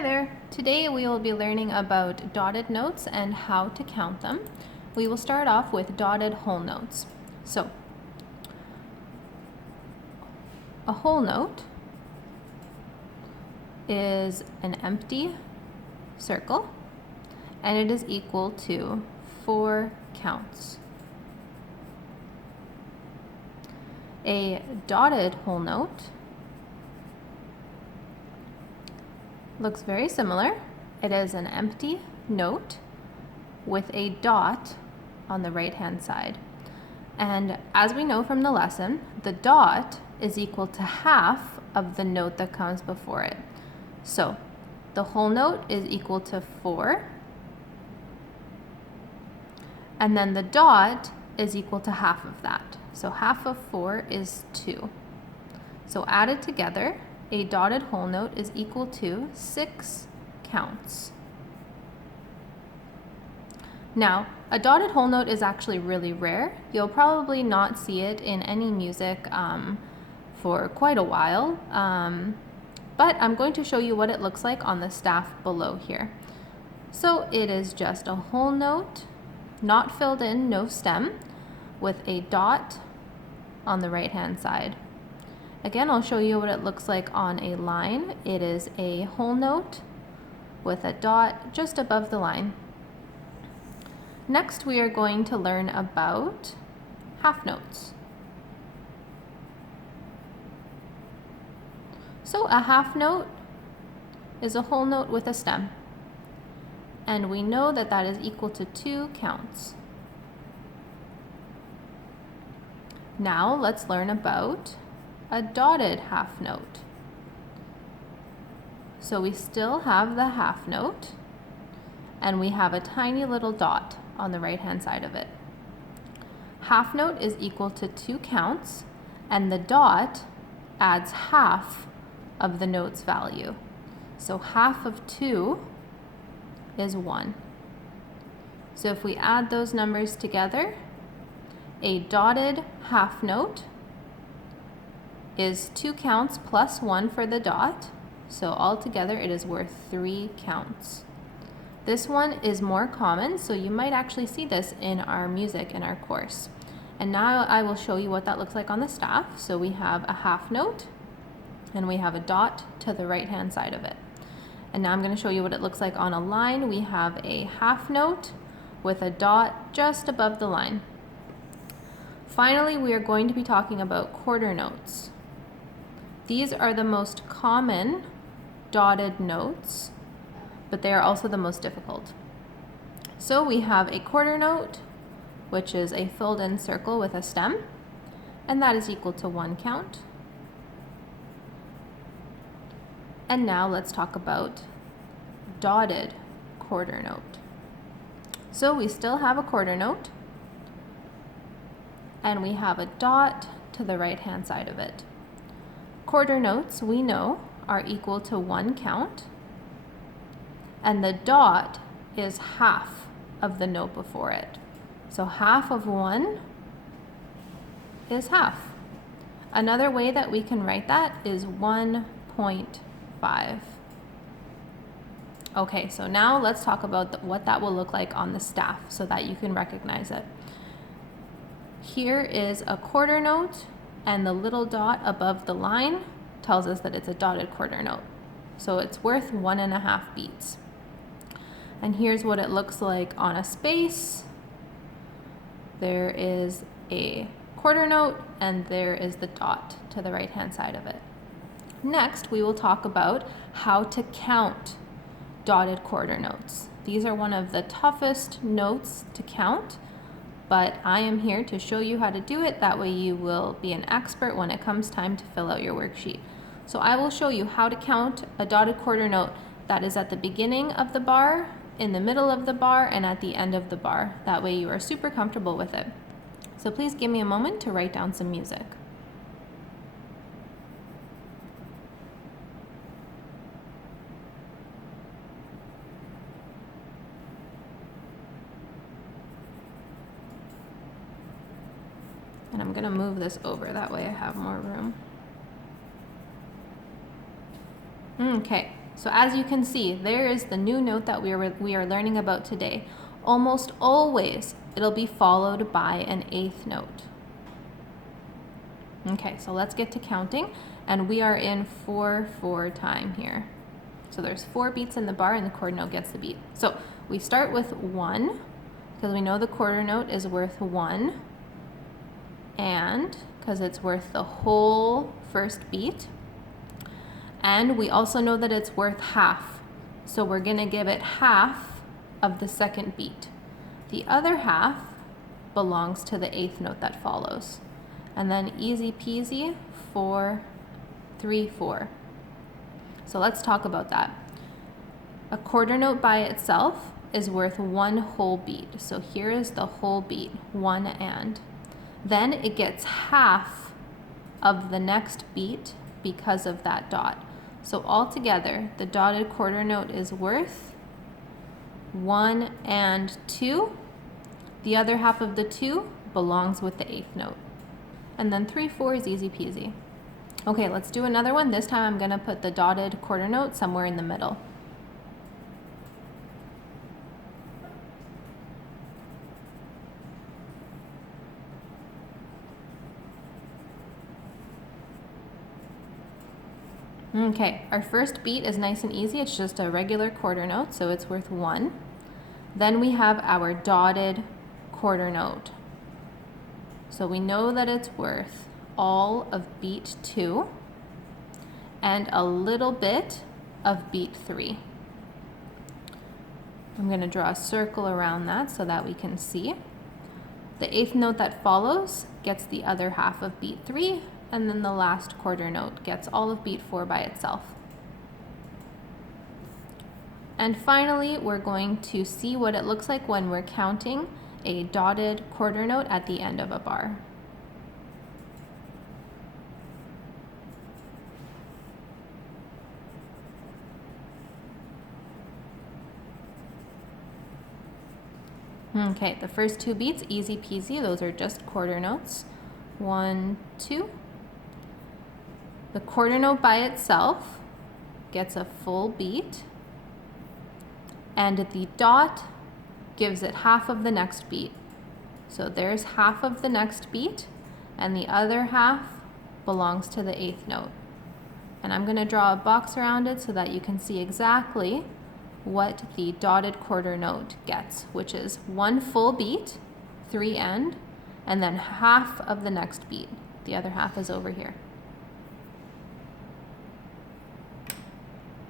Hi there. Today we will be learning about dotted notes and how to count them. We will start off with dotted whole notes. So, a whole note is an empty circle and it is equal to 4 counts. A dotted whole note looks very similar. It is an empty note with a dot on the right hand side. And as we know from the lesson, the dot is equal to half of the note that comes before it. So the whole note is equal to 4, and then the dot is equal to half of that. So half of 4 is 2. So added together, a dotted whole note is equal to 6 counts. Now, a dotted whole note is actually really rare. You'll probably not see it in any music for quite a while, but I'm going to show you what it looks like on the staff below here. So it is just a whole note, not filled in, no stem, with a dot on the right hand side. Again, I'll show you what it looks like on a line. It is a whole note with a dot just above the line. Next, we are going to learn about half notes. So a half note is a whole note with a stem, and we know that that is equal to 2 counts. Now let's learn about a dotted half note. So we still have the half note, and we have a tiny little dot on the right hand side of it. Half note is equal to 2 counts, and the dot adds half of the note's value. So half of 2 is 1. So if we add those numbers together, a dotted half note is 2 counts plus 1 for the dot, so altogether it is worth 3 counts. This one is more common, so you might actually see this in our music in our course. And now I will show you what that looks like on the staff. So we have a half note and we have a dot to the right hand side of it. And now I'm going to show you what it looks like on a line. We have a half note with a dot just above the line. Finally, we are going to be talking about quarter notes. These are the most common dotted notes, but they are also the most difficult. So we have a quarter note, which is a filled in circle with a stem, and that is equal to 1 count. And now let's talk about dotted quarter note. So we still have a quarter note, and we have a dot to the right hand side of it. Quarter notes, we know, are equal to 1 count, and the dot is half of the note before it. So half of 1 is half. Another way that we can write that is 1.5. Okay, so now let's talk about what that will look like on the staff so that you can recognize it. Here is a quarter note, and the little dot above the line tells us that it's a dotted quarter note. So it's worth 1.5 beats. And here's what it looks like on a space. There is a quarter note, and there is the dot to the right hand side of it. Next, we will talk about how to count dotted quarter notes. These are one of the toughest notes to count, but I am here to show you how to do it. That way you will be an expert when it comes time to fill out your worksheet. So I will show you how to count a dotted quarter note that is at the beginning of the bar, in the middle of the bar, and at the end of the bar. That way you are super comfortable with it. So please give me a moment to write down some music. And I'm going to move this over, that way I have more room. Okay, So as you can see, there is the new note that we are learning about today. Almost always, it'll be followed by an eighth note. Okay, so let's get to counting, and we are in 4/4 time here. So there's 4 beats in the bar and the quarter note gets the beat. So we start with 1, because we know the quarter note is worth 1, and because it's worth the whole first beat. And we also know that it's worth half. So we're gonna give it half of the second beat. The other half belongs to the eighth note that follows. And then easy peasy, 4, 3, 4. So let's talk about that. A quarter note by itself is worth 1 whole beat. So here is the whole beat, 1 and. Then it gets half of the next beat because of that dot. So altogether, the dotted quarter note is worth 1 and 2. The other half of the 2 belongs with the eighth note. And then 3, 4 is easy peasy. Okay, let's do another one. This time I'm gonna put the dotted quarter note somewhere in the middle. Okay, our first beat is nice and easy. It's just a regular quarter note, so it's worth 1. Then we have our dotted quarter note. So we know that it's worth all of beat 2 and a little bit of beat 3. I'm going to draw a circle around that so that we can see. The eighth note that follows gets the other half of beat 3, and then the last quarter note gets all of beat 4 by itself. And finally, we're going to see what it looks like when we're counting a dotted quarter note at the end of a bar. Okay, the first 2 beats, easy peasy, those are just quarter notes. 1, 2. The quarter note by itself gets a full beat, and the dot gives it half of the next beat. So there's half of the next beat, and the other half belongs to the eighth note. And I'm going to draw a box around it so that you can see exactly what the dotted quarter note gets, which is 1 full beat, 3 end, and then half of the next beat. The other half is over here.